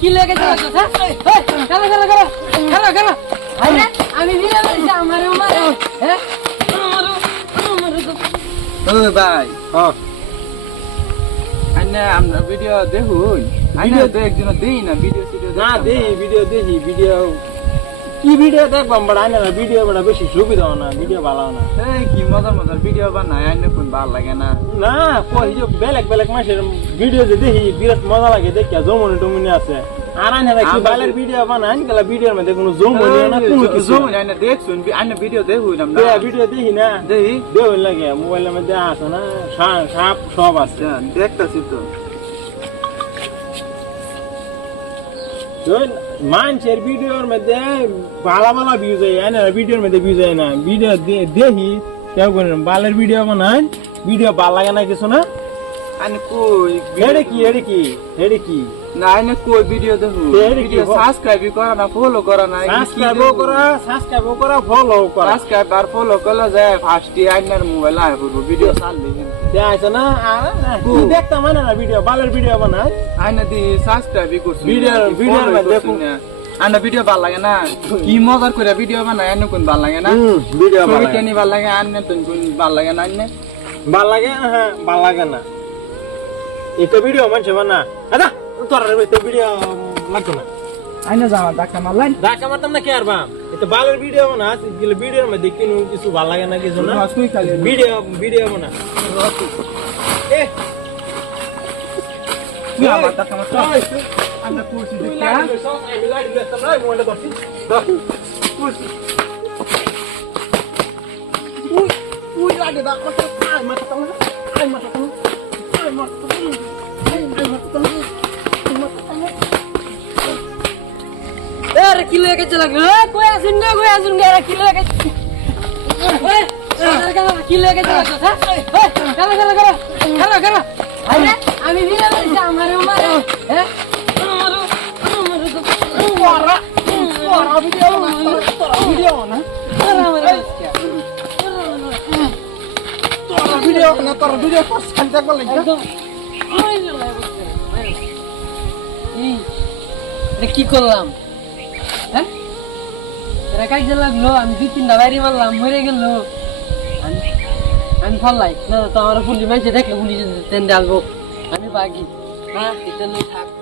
কি লেগে যাচ্ছে খেলা খেলা খেলা খেলা খেলা আমি ভিড়ে বলছি আমার হ্যাঁ ও ভাই আইনা আমরা ভিডিও দেখুন আইনা তো একজন দেই না ভিডিও না দেই ভিডিও দেখি ভিডিও কি ভিডিও দেখবাম বড় আইনা ভিডিও বড় বেশি সুবিধা না ভিডিও ভালো না এই কি মজার মজার ভিডিও বানায় আইনা কোন ভালো লাগে না না কই যে বেলেগ বেলেগ মাসের ভিডিও যে দেখি বিরাট মজা লাগে দেখি জমনি টমনি আছে আর আইনা কি বালের ভিডিও বানায় গেলা ভিডিওর মধ্যে কোনো জমনি না কোনো কিছু জমনি আইনা দেখছুন আইনা ভিডিও দেখুন আমরা ভিডিও দেখি না দেখি দেউল লাগে মোবাইলের মধ্যে আছে না সাপ সব আছে দেখতাছি তো মানুষের ভিডিওর মধ্যে ভালো ভালো ভিউজ হয় না ভিডিওর মধ্যে ভিউজ হয় না ভিডিও দেখি কেউ করেন বালের ভিডিও বানায় ভিডিও ভালো লাগে না কিছু না আইনা কই হেডে কি না আইনা কই ভিডিও দেখুন ভিডিও সাবস্ক্রাইব করা না ফলো করা না সাবস্ক্রাইব করা ফলো করা সাবস্ক্রাইব আর ফলো করলে যায় ফার্স্টে আইনার মোবাইল আয় পড়বো ভিডিও চাললে দেখছ না তুই দেখতাম না ভিডিও বালের ভিডিও বানায় আইনা দি সাবস্ক্রাইব করছি ভিডিওর মধ্যে দেখুন আইনা ভিডিও ভালো লাগে না কি মজার করে ভিডিও বানায় আইনা কোন ভালো লাগে না ভিডিও ভালো কেন ভালো লাগে আইনা তো কোন ভালো লাগে না আইনা ভালো লাগে হ্যাঁ ভালো লাগে না এটা ভিডিও মানছে না দাদা তোর তো ভিডিও লাগতো না আইনা যাওয়া ধাক্কা মারলেন ধাক্কা মারতাম না কি আর বাম এটা বালের ভিডিও না গেলে ভিডিওর মধ্যে কিনো কিছু ভালো লাগে না কিছু না ভিডিও না এ তুই আমার ধাক্কা মারছ আমরা করছি দেখা আমি লাইট দিতাম না মোবাইলটা ধরছি উই লাগে ধাক্কা মারতাম কি লেগে লাগলো কই আসুন এরা কি লেগে কি লেগে যাচ্ছে খেলা খেলা খেলা খেলা খেলা আমি ভিড়ে বলছি আমার হ্যাঁ কি করলাম হ্যাঁ কাজে লাগলো আমি 2-3টা বাইরে মারলাম মরে গেল আমি ফলাই না তো আমার পুলিশ মাইছে দেখলে পুলিশ আসবো আমি বাগি হ্যাঁ এটা থাক